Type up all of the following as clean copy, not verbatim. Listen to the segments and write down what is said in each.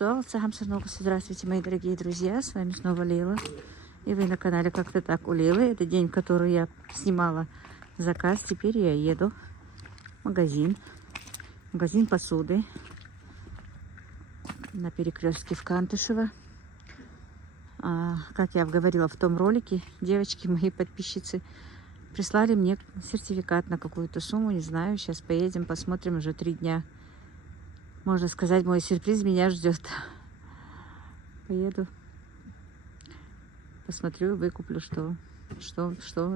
что, здравствуйте, мои дорогие друзья, с вами снова Лейла. И вы на канале Как-то так у Лейлы. Это день, который я снимала заказ. Теперь я еду в магазин посуды на перекрестке в Кантышево. Как я говорила в том ролике, девочки, мои подписчицы, прислали мне сертификат на какую-то сумму, не знаю. Сейчас поедем, посмотрим, уже 3 дня. Можно сказать, мой сюрприз меня ждет. Поеду, посмотрю, выкуплю, что,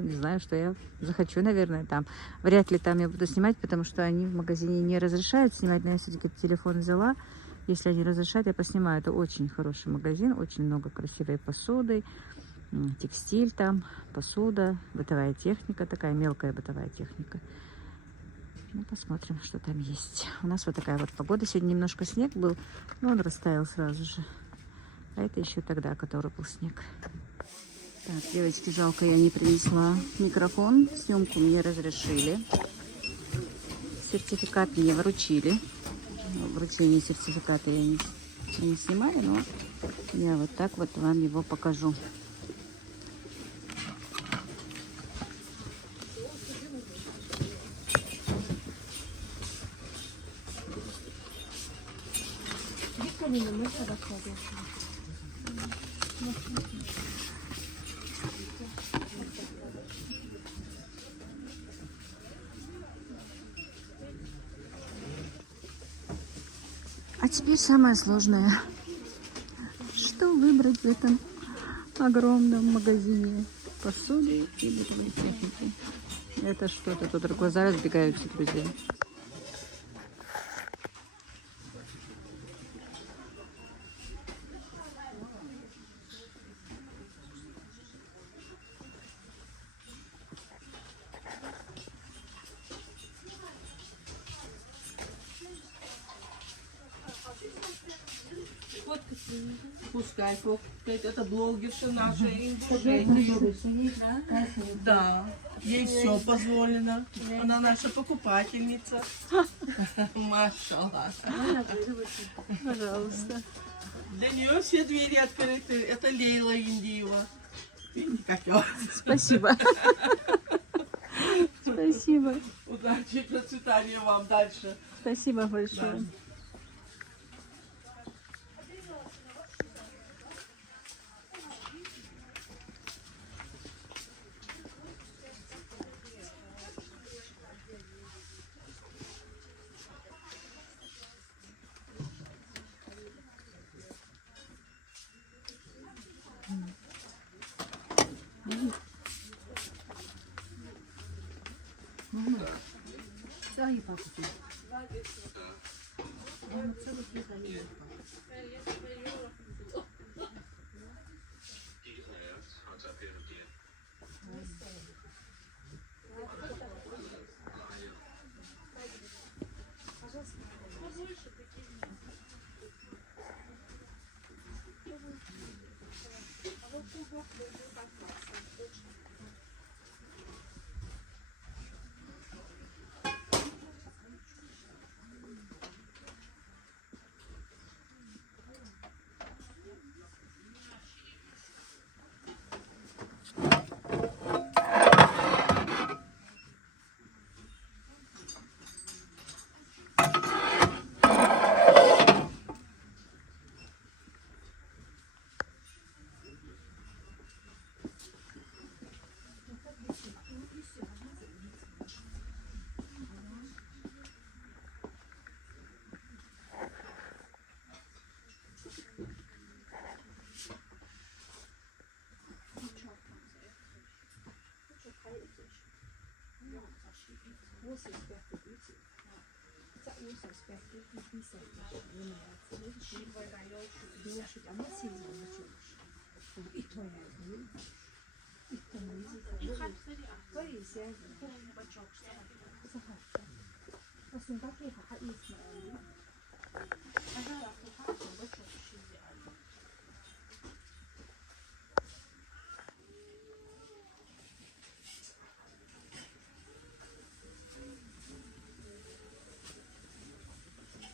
не знаю, что я захочу, наверное, там. Вряд ли там я буду снимать, потому что они в магазине не разрешают снимать, но я все-таки телефон взяла. Если они разрешают, я поснимаю. Это очень хороший магазин, очень много красивой посуды, текстиль там, посуда, бытовая техника, такая мелкая бытовая техника. Ну, посмотрим, что там есть. У нас вот такая вот погода. Сегодня немножко снег был, но он растаял сразу же. А это еще тогда, который был снег. Так, девочки, жалко, я не принесла микрофон. Съемку мне разрешили. Сертификат мне вручили. Вручение сертификата я не снимаю, но я вот так вот вам его покажу. А теперь самое сложное. Что выбрать в этом огромном магазине посуды и бытовой техники? Это что-то, тут глаза разбегаются, друзья. Пускай фоткает, это блогерша наша. Да, ей все позволено. Она наша покупательница. Машаллах. Пожалуйста. Для нее все двери открыты. Это Лейла Индиева. Видите, как я. Спасибо. Спасибо. Удачи и процветания вам дальше. Спасибо большое. Да.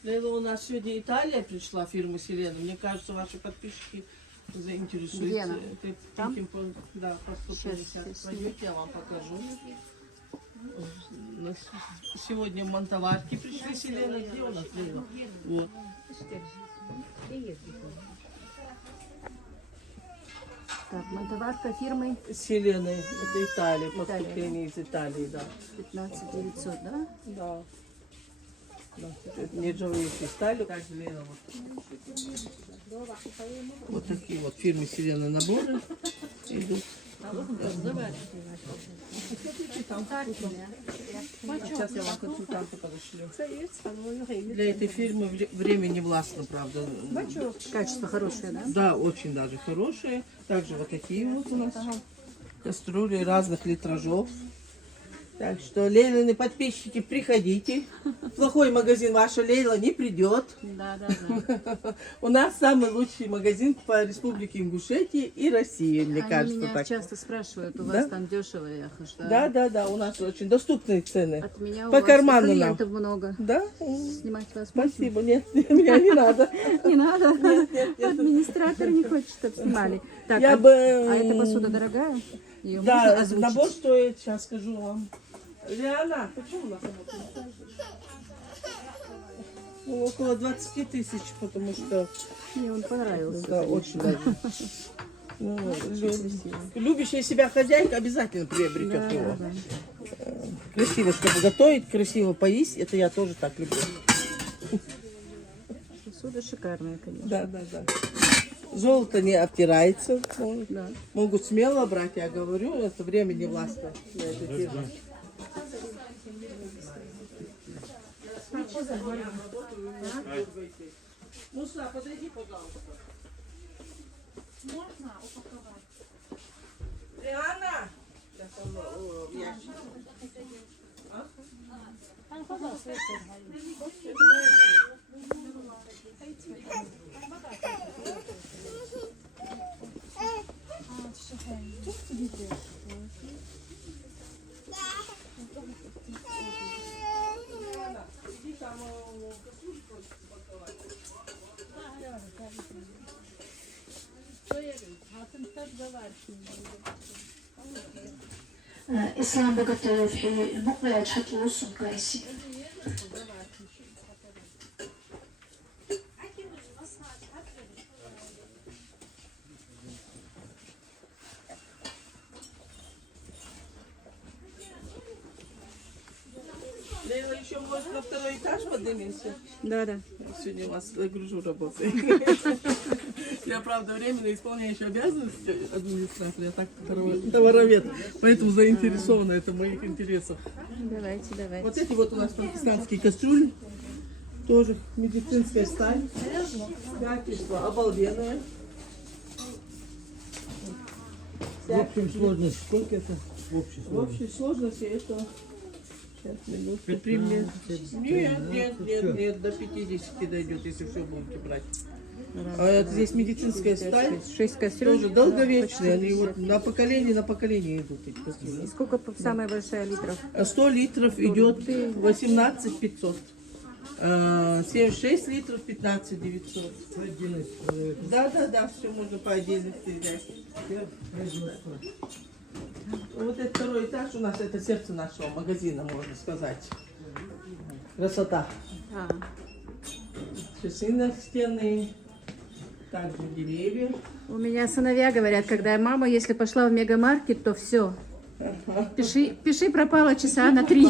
Лейла, у нас сегодня Италия пришла, фирма Селена. Мне кажется, ваши подписчики заинтересуются. Где она? Там? Да, по 150. Сейчас Пойдете, я вам покажу. Сегодня в Монтаварке пришли Селена. Где у нас Лейла? Вот. Так, монтоварка фирмы Селена, это Италия, поступление из Италии, да. 15 900, да? Да. Да, это нержавеющая сталь. Так, Лена, вот такие вот фирмы Селена наборы идут. Сейчас я вам консультанта подошлю. Для этой фирмы время не властно, правда. Качество хорошее, да? Да, очень даже хорошие. Также вот такие вот у нас кастрюли разных литражов. Так что, Лейлины подписчики, приходите. В плохой магазин ваша Лейла не придет. Да, да, да. У нас самый лучший магазин по республике Ингушетия и России, мне Они кажется. меня Так. часто спрашивают, у Да? вас там дешево, я хожу. Да, у нас очень доступные цены. От меня у По вас карману нам. клиентов много. Да? Снимать вас можно? Спасибо. Нет, меня не надо. Не надо. Нет. Администратор не хочет, чтобы снимали. Так, Я а бы... эта посуда дорогая? Ее можно Да, озвучить? набор стоит, сейчас скажу вам. Лиана, почему у нас она? Ну, около 20 тысяч, потому что Мне он понравился. да, очень даже. Ну, любящая себя хозяйка обязательно приобретет Да, его. да. Красиво, чтобы готовить, красиво поесть, это я тоже так люблю. Посуда шикарная, конечно. Да. Золото не обтирается. Да. Могут смело брать, я говорю, это время не властно. на эту тему. Муса, подойди, пожалуйста. Можно упаковать? Лиана! إسلام بقت في المقبلة تحط وصل كويسين. Лейла, еще может на второй этаж поднимемся? Да, да. Сегодня у вас загружу работой. Я, правда, временно исполняющий обязанности администратора, я так товаровед, поэтому заинтересована, это в моих интересах. Давайте. Вот эти вот у нас пакистанские кастрюли, тоже медицинская сталь, качество обалденное. В общем сложности, сколько это в общей В общей сложности это... Сейчас, Нет, до 50 дойдет, если все будете брать. А это здесь медицинская сталь, 6 кастрюль. тоже долговечные, они вот на поколение идут эти кастрюли. Сколько самая большая литров? 100 литров идет 18 500. 76 литров 15 900. Да, все можно по отдельности взять. Вот этот второй этаж у нас, это сердце нашего магазина, можно сказать. Красота. Часы настенные, также деревья. У меня сыновья говорят, когда я мама, если пошла в мегамаркет, то все. Пиши пропало часа на 3.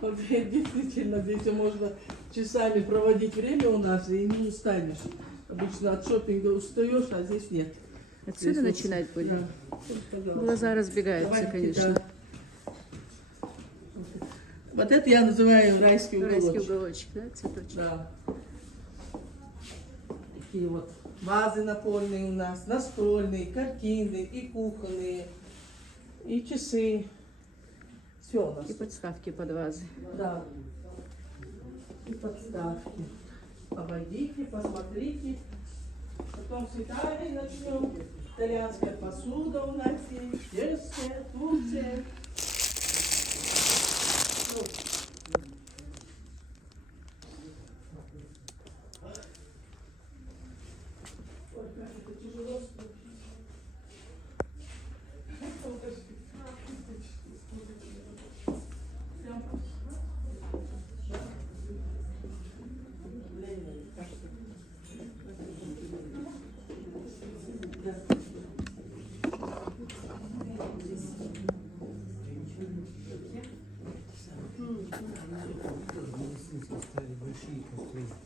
Вот, действительно, здесь можно часами проводить время у нас и не устанешь. Обычно от шопинга устаешь, а здесь нет. Отсюда Здесь начинать вот, будем? да. Пожалуйста. Глаза разбегаются, Давайте, конечно. да. Вот это я называю райский Райский уголочек. уголочек, да, цветочек? Да. Такие вот вазы напольные у нас, настольные, картины и кухонные, и часы. Все у нас. И подставки под вазы. Да. И подставки. Обойдите, посмотрите. Потом с Италии начнем. Итальянская посуда у нас есть, чешская, Турция.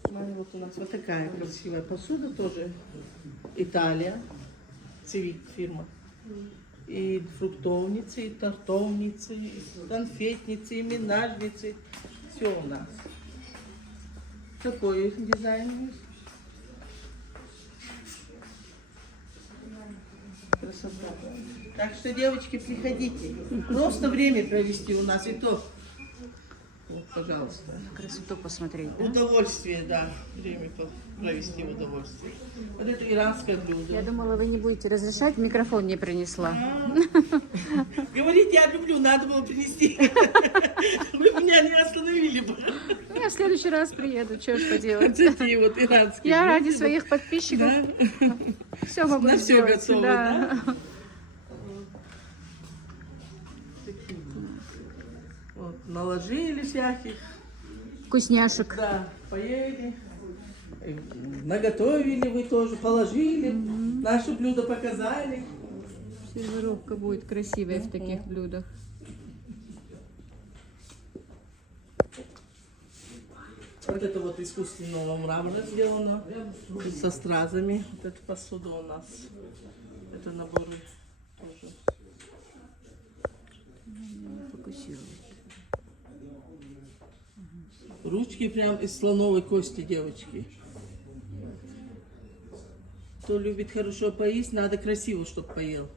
Смотри, вот у нас вот такая красивая посуда тоже. Италия, Цивик фирма. И фруктовницы, и тортовницы, и конфетницы, и минажницы. Все у нас. Такой дизайн есть. Красота. Так что, девочки, приходите. Просто время провести у нас и то. Вот, пожалуйста. Красоту посмотреть, да? Удовольствие, да. Время провести в удовольствие. Вот это иранское блюдо. Я думала, вы не будете разрешать, микрофон не принесла. Говорите, я люблю, надо было принести. Вы меня не остановили бы. Я в следующий раз приеду, что ж поделать. Вот такие вот иранские Я блюда. ради своих подписчиков Да. все могу На все сделать. готовы, Да. да? Вот, наложили всяких. Вкусняшек. Да, поели. Наготовили вы тоже, положили. Наше блюдо показали. Сервировка будет красивая в таких блюдах. Вот это вот искусственного мрамора сделано. Со стразами. Вот эта посуда у нас. Это наборы тоже. Фокусирует. Ручки прям из слоновой кости, девочки. Кто любит хорошо поесть, надо красиво, чтобы поел.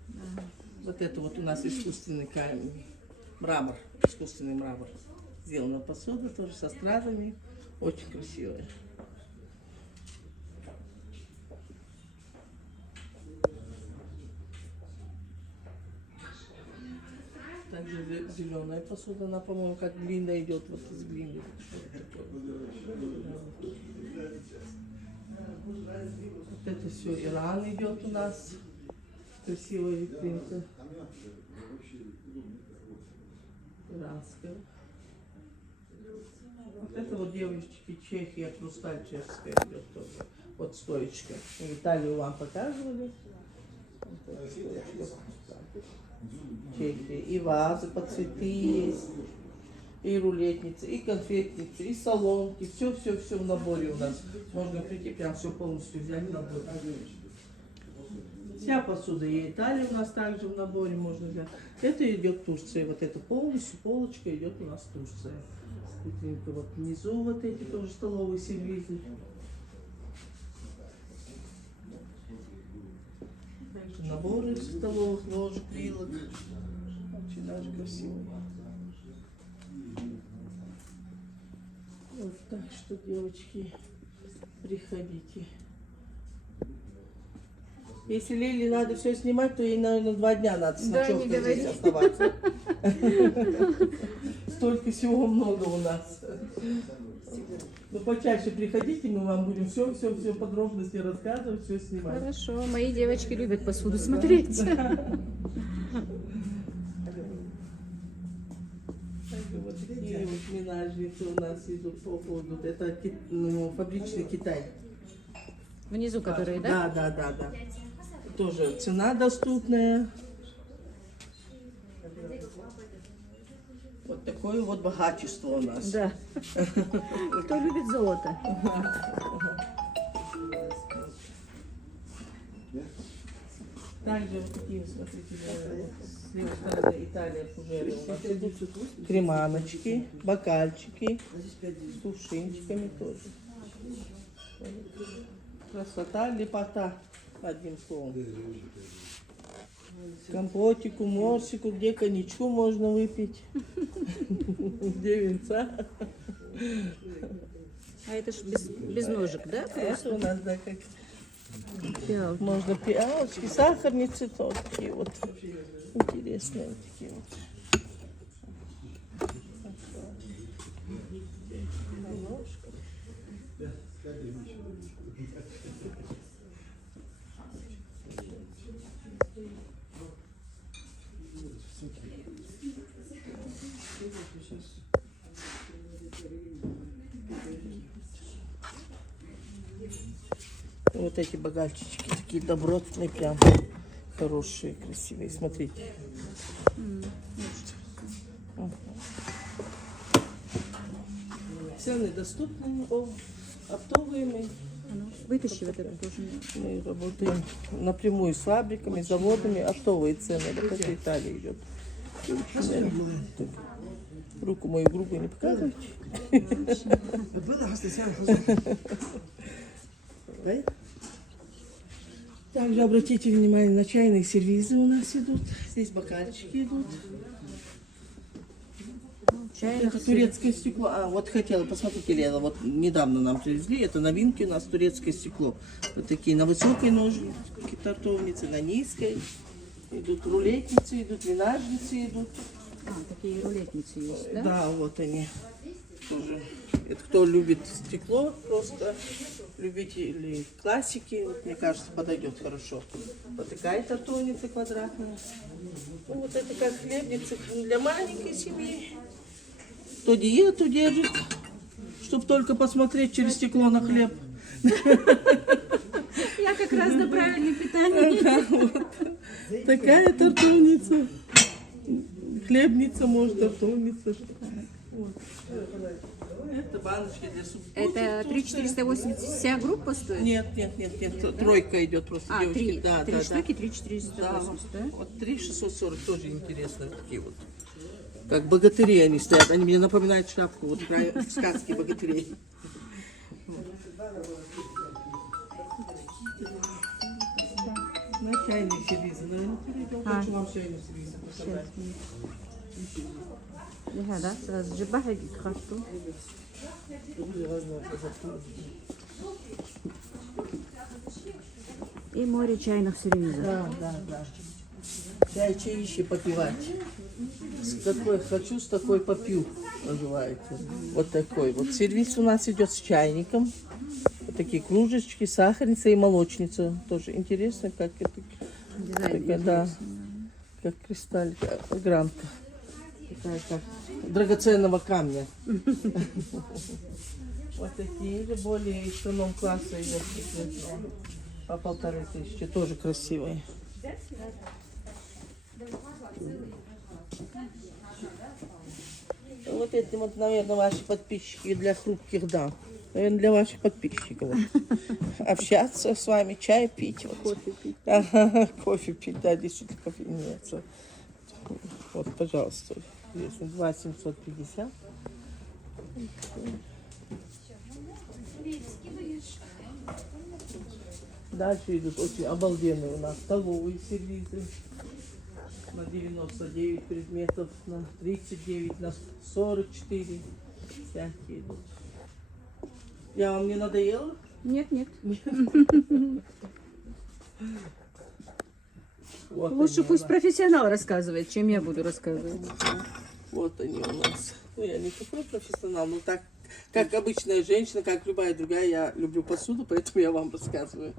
Вот это вот у нас искусственный камень. Мрамор. Искусственный мрамор. Сделана посуда тоже со стразами. Очень красивая. Также зеленая посуда, она, по-моему, как глина идет, вот из глины. Вот это все Иран идет у нас. Красивая витринка. Иранская. Вот это вот, девочки, Чехия, хрусталь чешская идет тоже. Вот стоечка. В Италию вам показывали. Вот эта стоечка. Чехия. И вазы под цветы есть. И рулетницы, и конфетницы, и соломки. Все в наборе у нас. Можно прийти, прям все полностью взять в набор. Вся посуда и Италия у нас также в наборе можно взять. Это идет Турция. Вот эта полностью полочка идет у нас Турция. Витринка вот внизу вот эти тоже столовые сервизы. Также наборы столовых ложек, вилок. Очень даже красивые. Вот так что, девочки, приходите. Если Лиле надо все снимать, то ей, наверное, 2 дня надо с Да, не ночевкой говори. здесь оставаться. Столько всего много у нас. Ну, почаще приходите, мы вам будем все подробности рассказывать, все снимать. Хорошо, мои девочки любят посуду смотреть. Вот такие вот минажницы у нас идут по ходу. Это фабричный Китай. Внизу которые, да? Да. Тоже цена доступная. Вот такое вот богатство у нас. Да. Кто любит золото? Также вот такие, смотрите, с левой стороны Италия, фужеры у нас идут. Креманочки, бокальчики, с кувшинчиками тоже. Красота, лепота, одним словом. Компотику, морсику, где коньячку можно выпить, где винца. А это ж без ножек, да? Это у нас, да, как Пиалки. можно пиалочки, сахарницы, то такие вот интересные вот такие вот. вот эти богальчички, такие добротные, прям хорошие, красивые. Смотрите. Цены доступны, оптовые мы. Вытащи вот это тоже. Мы работаем напрямую с фабриками, заводами, оптовые цены. Вот это Италия идет. Руку мою грубую не показывайте. Также обратите внимание на чайные сервизы у нас идут. Здесь бокальчики идут. Это турецкое стекло. А, вот хотела, посмотрите, Лена, вот недавно нам привезли, это новинки у нас, турецкое стекло. Вот такие на высокой ножке тортовницы, на низкой. Идут рулетницы, идут винажницы, идут. А, такие рулетницы есть, да? Да, вот они тоже. Это кто любит стекло, просто любители классики, вот, мне кажется, подойдет хорошо. Вот такая тортовница квадратная. Ну, вот это как хлебница для маленькой семьи. Кто диету держит, чтобы только посмотреть через стекло на хлеб. Я как раз на правильное питание. Такая тортовница. Хлебница, может, тортовница. Вот. Это баночки для супа. Это 3480 вся группа стоит? Нет, тройка идет просто, А, девочки. три штуки, 3480, Да, да? вот 3640 тоже интересно, такие вот. Как богатыри они стоят, они мне напоминают шапку, вот в сказке богатырей. На чайные сервизы, наверное, перейдем. Хочу вам чайные сервизы показать. لهذا الجبهة يكرهتو. И море чайных сервизов. Да. Чаище попивать. С какой хочу, с такой попью, называется. Вот такой. Вот сервис у нас идет с чайником. Вот такие кружечки, сахарница и молочница. Тоже интересно, как это. Дизайн Да, как кристаль, гранта. Такая, как драгоценного камня. Вот такие же более эконом-класса идет по 1500. Тоже красивые. Вот это, вот, наверное, ваши подписчики для хрупких дам. Наверное, для ваших подписчиков. Общаться с вами, чай пить. Вот. Кофе пить. Ага, кофе пить, да, действительно кофе нет. Вот, пожалуйста. 2750. Дальше идут очень обалденные у нас столовые сервизы. На 99 предметов, на 39, на 44. Всякие идут. Я вам не надоела? Нет. Вот Лучше они пусть у нас. профессионал рассказывает, чем я буду рассказывать. Вот они у нас. Ну, я не такой профессионал, но так, как обычная женщина, как любая другая, я люблю посуду, поэтому я вам рассказываю.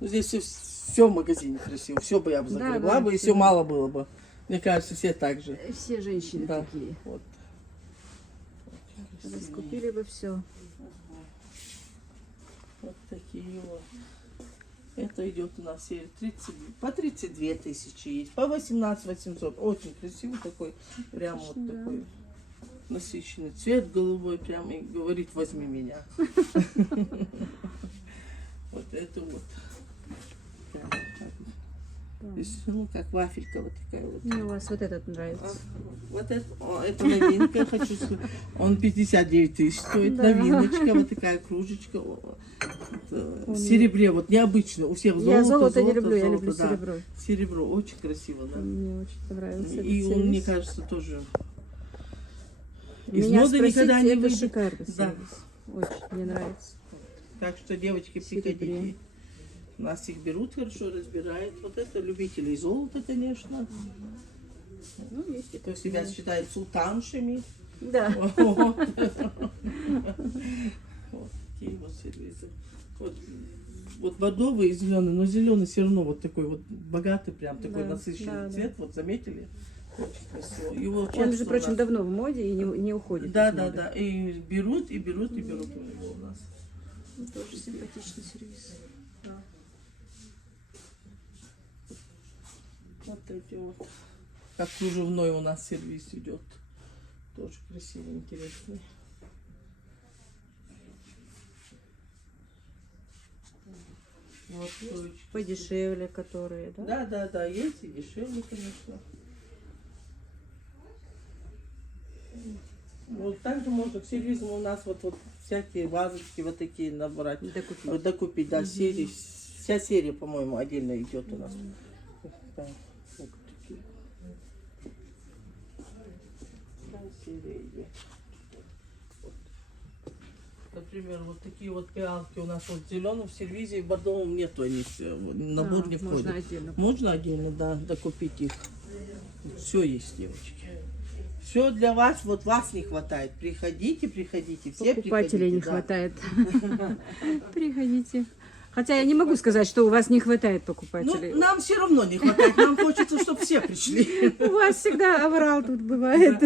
Ну, здесь все в магазине красиво, все бы я бы загребла бы, и все мало было бы. Мне кажется, все так же. Все женщины Да. такие. Вот. Раскупили бы все. Вот такие вот. Это идет у нас серия 30, по 32 тысячи есть, по 18 800. Очень красивый такой, прям вот такой насыщенный цвет голубой, прям и говорит: возьми меня. Вот это вот. Ну, как вафелька вот такая вот. Мне у вас вот этот нравится. Вот это новинка, хочу сказать. Он 59 тысяч стоит, Да. новиночка, вот такая кружечка. В серебре, вот необычно. У всех золото, Я золото не люблю, я люблю да. серебро. Серебро, очень красиво, да. Мне очень понравился И этот он, мне сервис. кажется, тоже из Меня моды спросите, никогда не это выйдет. шикарный Да. сервис. Очень мне нравится. Так что, девочки, Серебре. приходите. У нас их берут хорошо, разбирают. Вот это любители золота, конечно. Ну, есть и Кто себя считает султаншами. Да. Вот такие вот сервизы. Вот бордовый и зеленый, но зеленый все равно вот такой вот богатый, прям такой Да, насыщенный да, цвет. Вот заметили? Очень красиво. Его Он, часто между у прочим, нас- давно в моде и не уходит. Да, из да, моды. да. И берут у него у нас. Тоже симпатичный сервис. Да. эти вот. Как кружевной у нас сервис идет. Тоже красивый, интересный. Вот стоечки. Подешевле которые, да? Да, есть и дешевле, конечно. Вот также можно к сервизу у нас вот всякие вазочки вот такие набрать. Докупить. Докупить, да, серии. Вся серия, по-моему, отдельно идет у нас. Да, вот такие. Вся серия идет. Вот. Например, вот такие вот пиалки у нас вот в зеленом сервизе и в бордовом нету, они набор не входит. Можно отдельно. Можно отдельно, да, докупить их. Все есть, девочки. Все для вас, вот вас не хватает. Приходите, все Покупателей приходите, не да. хватает. Приходите. Хотя я не могу сказать, что у вас не хватает покупателей. Ну, нам все равно не хватает. Нам хочется, чтобы все пришли. У вас всегда аврал тут бывает.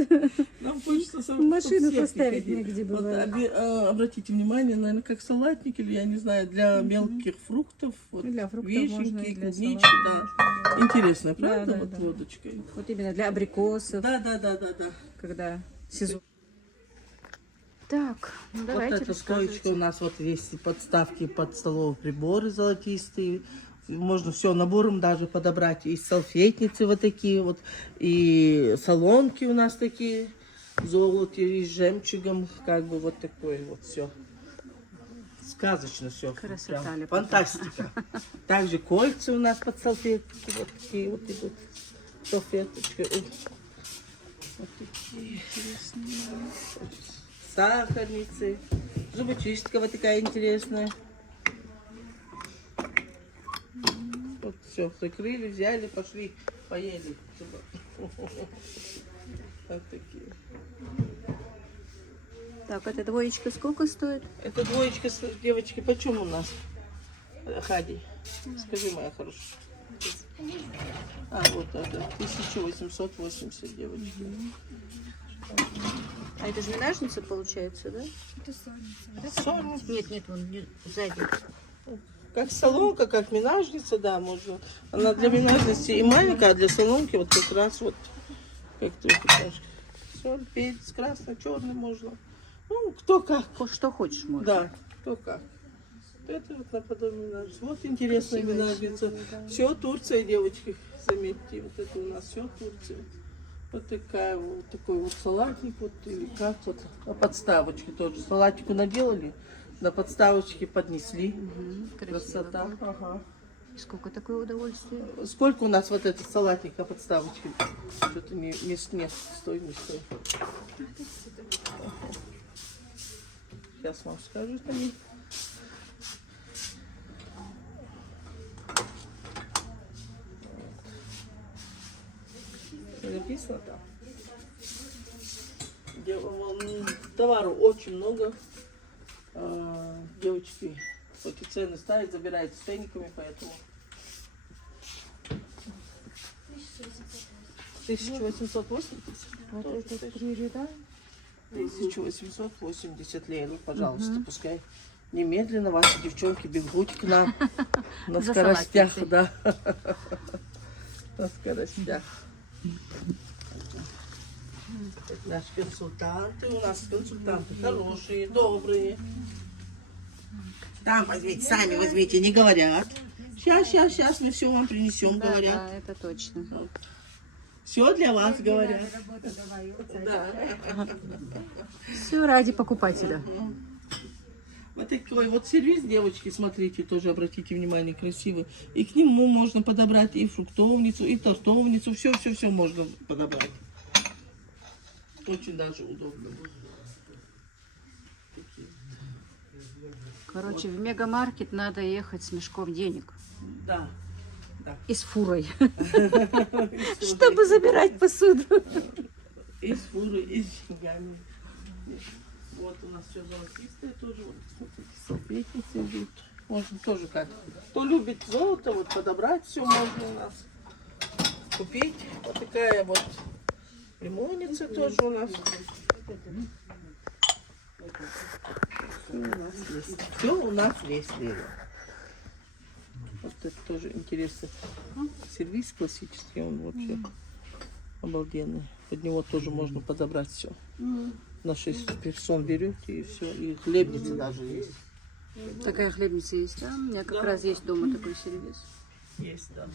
Нам хочется, чтобы Машину все поставить приходили. негде Вот, бывает. обратите внимание, наверное, как салатник или, я не знаю, для мелких фруктов. Вот, Для фруктов вишенки, можно и для клубнички, да. Интересно, правда? Да, вот да. водочкой. Вот именно для абрикосов, Да. когда сезон. Так, ну давайте Вот эта стоечка у нас вот есть подставки под столовые приборы золотистые. Можно все набором даже подобрать. И салфетницы вот такие вот, и солонки у нас такие в золоте и с жемчугом, как бы вот такое вот все. Сказочно все. Красота, лепота. Фантастика. Также кольца у нас под салфетки вот такие вот идут. Салфеточка. Вот такие интересные. Сахарницы. Зубочистка вот такая интересная. Вот все, закрыли, взяли, пошли, поели. Вот такие. Так, эта двоечка сколько стоит? Это двоечка, девочки, почем у нас? Хади, скажи, моя хорошая. А, вот это, 1880, девочки. А это же минажница получается, да? Сольница. Нет, вон сзади. Как соломка, как минажница, да, можно. Она для минажницы и маленькая, а для соломки вот как раз вот, как ты хочешь. Соль, перец, красный, черный можно. Ну, кто как. Что хочешь, можно. Да, кто как. Это вот наподобие минажницы. Вот интересная минажница. Все Турция, девочки, заметьте. Вот это у нас все Турция. Вот такая вот, такой вот салатик, вот, или как вот, на подставочке тоже. Салатику наделали, на подставочке поднесли. Красота. Ага. Сколько такое удовольствие? Сколько у нас вот этот салатник на подставочке? Что-то не стой. Сейчас вам скажу, там. Написано там. Товару очень много. Девочки, хоть и цены ставят, забирают с ценниками, поэтому 1880. Вот это 3 ряда. 1880 лейлов, пожалуйста, пускай немедленно ваши девчонки бегут к нам на За скоростях, салатницей. да. На скоростях. Это наши консультанты, у нас консультанты хорошие, добрые. Там возьмите, сами возьмите, не говорят. Сейчас мы все вам принесем, говорят. Да, это точно. Все для вас говорят. Да. Все ради покупателя. Вот такой вот сервис, девочки, смотрите, тоже обратите внимание, красивый. И к нему можно подобрать и фруктовницу, и тортовницу, все можно подобрать. Очень даже удобно. Такие. Короче, в мегамаркет надо ехать с мешком денег. Да. И с фурой. Чтобы забирать посуду. И с фурой, и с деньгами. Вот у нас все золотистое тоже. Вот, смотрите, салфетницы идут. Можно тоже как. Кто любит золото, вот подобрать все можно у нас. Купить. Вот такая вот лимонница тоже у нас. Все у нас есть, Лера. Вот это тоже интересно. Сервис классический, он вообще обалденный. Под него тоже можно подобрать все. На 6 персон берете и все. И хлебницы даже есть. Такая хлебница есть, да? У меня как Да. раз есть дома такой сервис. Есть, да.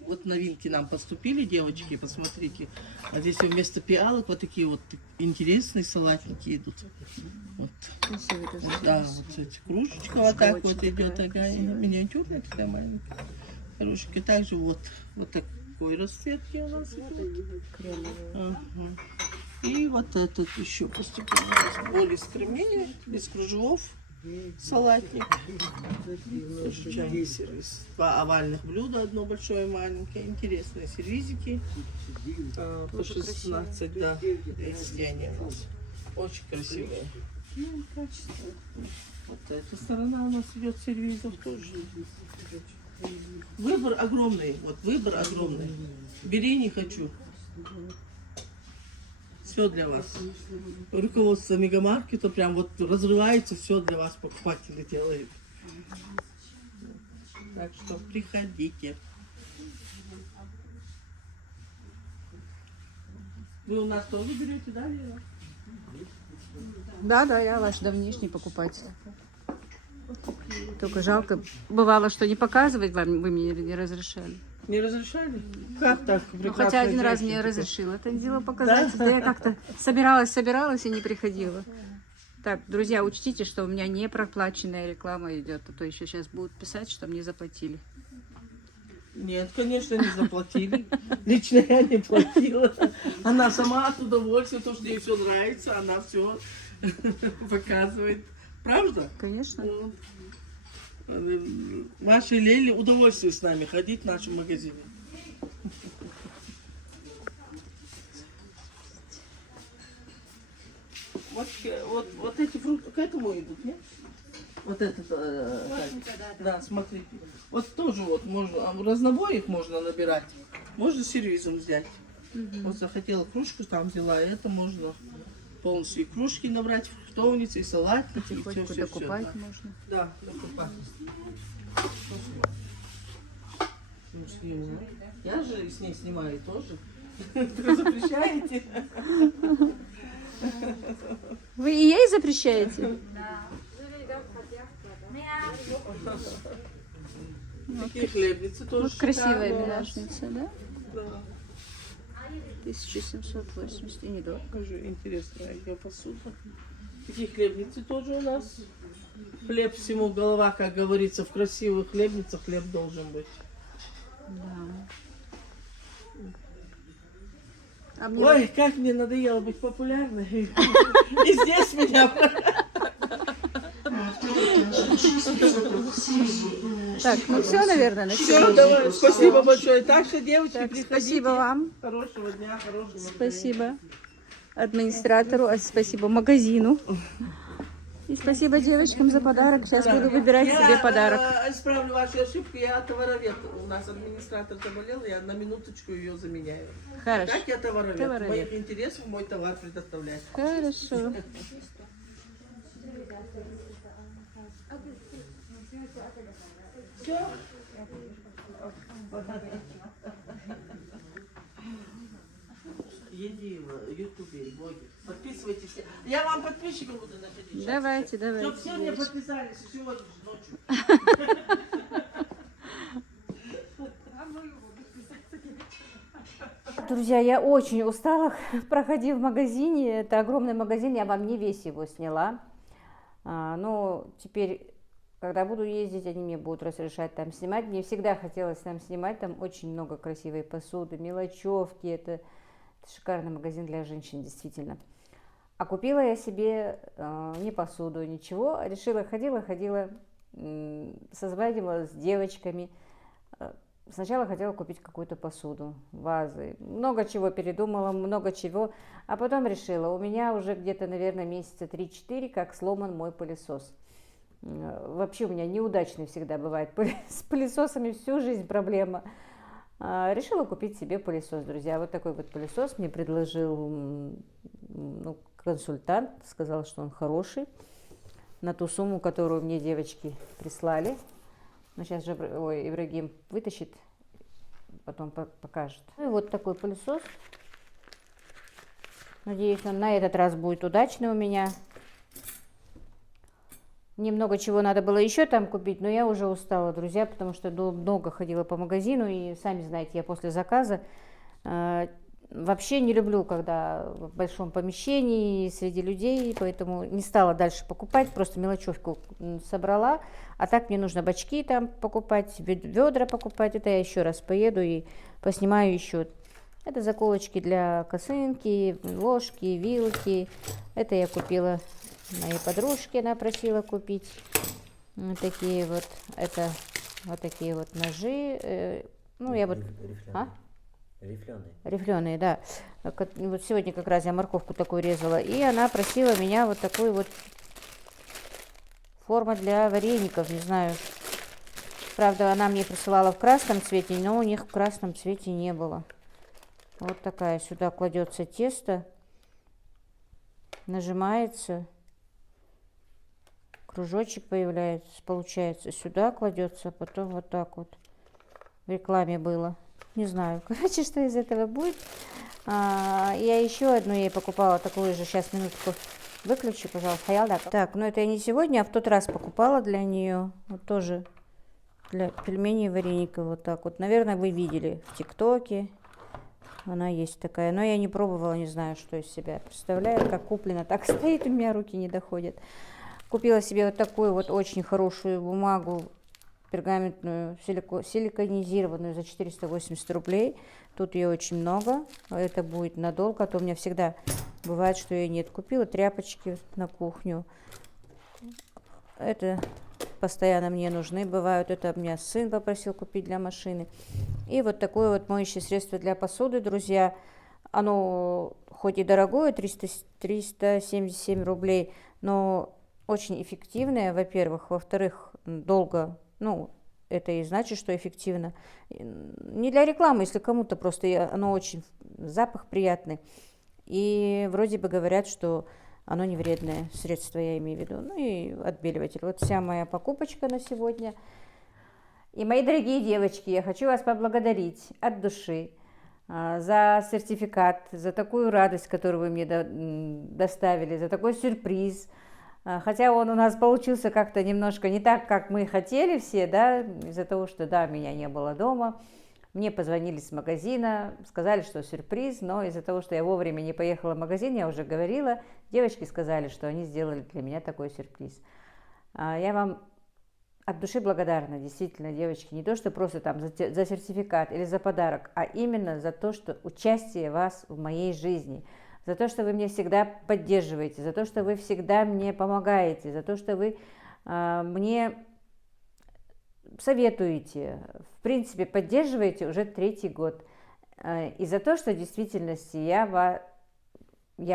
Вот новинки нам поступили, девочки, посмотрите. А здесь вместо пиалок вот такие вот интересные салатники идут. Вот. Красивый тоже. Да, вот эти кружечка вот так вот идет, такая миниатюрная, такая маленькая. Кружечка. Также вот такой расцветки у нас идет. Ага. И вот этот еще поступил. Более скромнее, без кружевов. Салатник. Тоже чайный сервис. 2 овальных блюда, одно большое и маленькое. Интересные сервизики. По 16, да. Эти они у нас. Очень красивые. Вот эта сторона у нас идет сервизов тоже. Выбор огромный. Вот выбор огромный. Бери, не хочу. Все для вас. Руководство мегамаркета прям вот разрывается, все для вас покупатели делает. Так что приходите. Вы у нас тоже берете, да, Лера? Да, я ваш давнишний покупатель. Только жалко, бывало, что не показывать вам вы мне не разрешали. Не разрешали? Как так? Ну, хотя один раз мне разрешил это дело показать, да я как-то собиралась и не приходила. Так, друзья, учтите, что у меня не проплаченная реклама идет, а то еще сейчас будут писать, что мне заплатили. Нет, конечно, не заплатили. Лично я не платила. Она сама от удовольствия, то, что ей все нравится, она все показывает. Правда? Конечно. Вот. Вашей Леле удовольствие с нами ходить в нашем магазине. Вот эти фрукты к этому идут, нет? Вот этот, да, смотрите. Вот тоже вот можно, в разнобоях можно набирать. Можно сервизом взять. Вот захотела кружку, там взяла, и это можно полностью и кружки набрать, фруктовницы, и салатники, и Хоть все. докупать можно. Да, докупать. Ну, сниму. Я же с ней снимаю тоже. Вы запрещаете? Вы и ей запрещаете? Такие хлебницы тоже. Вот красивая шикарные у нас. беляшница, да? Да. 1780 и недорого. Тоже интересная ее посуда. Такие хлебницы тоже у нас. Хлеб всему голова, как говорится, в красивых хлебницах хлеб должен быть. Да. А мне Ой, как мне надоело быть популярной. И здесь меня. Так, ну все, наверное, на Все, сегодня. давай, спасибо большое. Так что, девочки, Так, приходите. спасибо вам. Хорошего дня, хорошего настроения. Спасибо администратору, а спасибо магазину. И спасибо девочкам за подарок. Сейчас буду выбирать себе подарок. Я исправлю вашу ошибку, я товаровед. У нас администратор заболел, я на минуточку ее заменяю. Хорошо. Так я товаровед. Товаровед. В моих интересах мой товар предоставляет. Хорошо. Все. Еди в Ютубе, блоге. Подписывайтесь. Я вам подписчиков буду находить. Давайте, Чтоб давайте. все мне подписались сегодня же ночью. Друзья, я очень устала, проходив в магазине. Это огромный магазин, я вам не весь его сняла. Но теперь, когда буду ездить, они мне будут разрешать там снимать. Мне всегда хотелось там снимать, там очень много красивой посуды, мелочевки. Это шикарный магазин для женщин, действительно. А купила я себе не посуду, ничего. Решила, ходила, созванивалась с девочками. Сначала хотела купить какую-то посуду, вазы. Много чего передумала, много чего. А потом решила, у меня уже где-то, наверное, месяца 3-4, как сломан мой пылесос. Вообще у меня неудачный всегда бывает. С пылесосами всю жизнь проблема. Решила купить себе пылесос, друзья. Вот такой вот пылесос мне предложил консультант. Сказал, что он хороший. На ту сумму, которую мне девочки прислали. Но сейчас же Ибрагим вытащит, потом покажет. И вот такой пылесос. Надеюсь, он на этот раз будет удачный у меня. Немного чего надо было еще там купить, но я уже устала, друзья, потому что много ходила по магазину, и сами знаете, я после заказа вообще не люблю, когда в большом помещении среди людей, поэтому не стала дальше покупать, просто мелочевку собрала, а так мне нужно бачки там покупать, ведра покупать, это я еще раз поеду и поснимаю еще. Это заколочки для косынки, ложки, вилки, это я купила моей подружке, она просила купить. Вот такие вот, это вот такие вот ножи. Ну, я вот... Рифленые, да. Вот сегодня как раз я морковку такую резала. И она просила меня вот такую вот форму для вареников, не знаю. Правда, она мне присылала в красном цвете, но у них в красном цвете не было. Вот такая. Сюда кладется тесто, нажимается, кружочек появляется, получается, сюда кладется, а потом вот так вот. В рекламе было. Не знаю, короче, что из этого будет. Я еще одну ей покупала, такую же, сейчас минутку выключу, пожалуйста. Так, ну это я не сегодня, а в тот раз покупала для нее, вот тоже для пельменей и вареников, вот так вот. Наверное, вы видели в ТикТоке, она есть такая, но я не пробовала, не знаю, что из себя представляет, как куплено, так стоит, у меня руки не доходят. Купила себе вот такую вот очень хорошую бумагу, пергаментную, силиконизированную за 480 рублей. Тут ее очень много, это будет надолго, а то у меня всегда бывает, что ее нет. Купила тряпочки на кухню. Это постоянно мне нужны бывают. Это меня сын попросил купить для машины. И вот такое вот моющее средство для посуды, друзья. Оно хоть и дорогое, 377 рублей, но очень эффективное, во-первых. Во-вторых, долго, ну, это и значит, что эффективно. Не для рекламы, если кому-то просто оно очень, запах приятный. И вроде бы говорят, что оно не вредное средство, я имею в виду. Ну и отбеливатель. Вот вся моя покупочка на сегодня. И, мои дорогие девочки, я хочу вас поблагодарить от души за сертификат, за такую радость, которую вы мне доставили, за такой сюрприз. Хотя он у нас получился как-то немножко не так, как мы хотели все, да, из-за того, что, да, меня не было дома. Мне позвонили с магазина, сказали, что сюрприз, но из-за того, что я вовремя не поехала в магазин, я уже говорила, девочки сказали, что они сделали для меня такой сюрприз. Я вам от души благодарна, действительно, девочки, не то, что просто там за сертификат или за подарок, а именно за то, что участие вас в моей жизни, за то, что вы меня всегда поддерживаете, за то, что вы всегда мне помогаете, за то, что вы мне советуете, в принципе, поддерживаете уже 3-й год. И за то, что в действительности я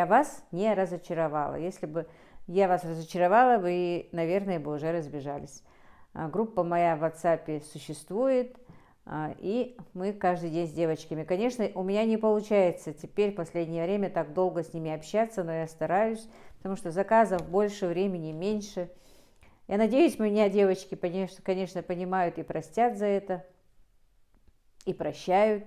вас не разочаровала. Если бы я вас разочаровала, вы, наверное, бы уже разбежались. Группа моя в WhatsApp существует, и мы каждый день с девочками. Конечно, у меня не получается теперь в последнее время так долго с ними общаться, но я стараюсь, потому что заказов больше, времени меньше. Я надеюсь, меня девочки, конечно, понимают и простят за это, и прощают.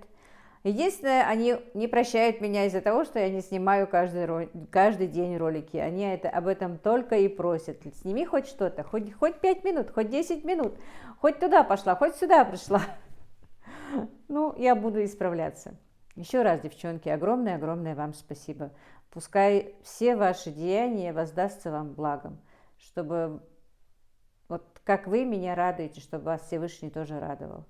Единственное, они не прощают меня из-за того, что я не снимаю каждый день ролики. Они об этом только и просят. Сними хоть что-то, хоть 5 минут, хоть 10 минут, хоть туда пошла, хоть сюда пришла. Ну, я буду исправляться. Еще раз, девчонки, огромное-огромное вам спасибо. Пускай все ваши деяния воздастся вам благом, чтобы вот как вы меня радуете, чтобы вас Всевышний тоже радовал.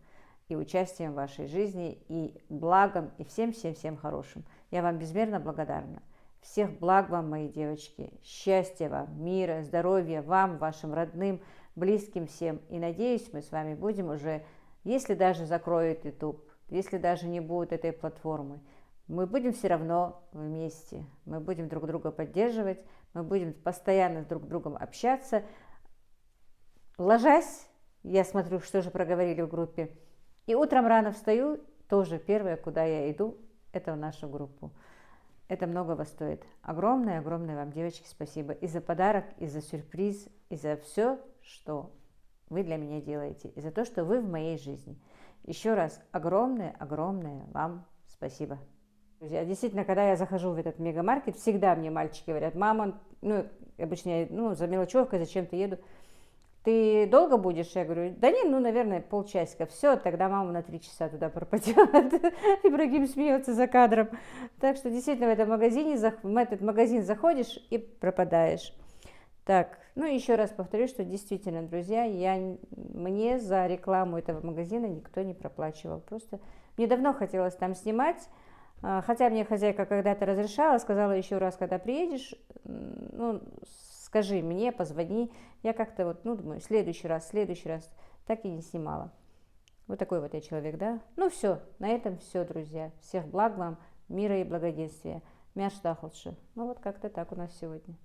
И участием в вашей жизни, и благом, и всем-всем-всем хорошим. Я вам безмерно благодарна. Всех благ вам, мои девочки, счастья вам, мира, здоровья вам, вашим родным, близким всем. И надеюсь, мы с вами будем уже, если даже закроют YouTube, если даже не будет этой платформы, мы будем все равно вместе. Мы будем друг друга поддерживать, мы будем постоянно друг с другом общаться. ложась, я смотрю, что же проговорили в группе. И утром рано встаю, тоже первое, куда я иду, это в нашу группу. Это многого стоит. Огромное вам, девочки, спасибо и за подарок, и за сюрприз, и за все, что вы для меня делаете, и за то, что вы в моей жизни. Еще раз огромное вам спасибо. Друзья, действительно, когда я захожу в этот мегамаркет, всегда мне мальчики говорят: мама, ну, обычно я, за мелочевкой зачем-то еду. Ты долго будешь? Я говорю: да нет, наверное, полчасика. Все, тогда мама на 3 часа туда пропадет. Ибрагим смеется за кадром. Так что действительно в этот магазин заходишь и пропадаешь. Так, еще раз повторю, что действительно, друзья, мне за рекламу этого магазина никто не проплачивал. Просто мне давно хотелось там снимать. Хотя мне хозяйка когда-то разрешала, сказала: еще раз, когда приедешь, скажи мне, позвони. Я как-то думаю, в следующий раз, так и не снимала. Вот такой вот я человек, да? Все, на этом все, друзья. Всех благ вам, мира и благоденствия. Мяш тахлши. Как-то так у нас сегодня.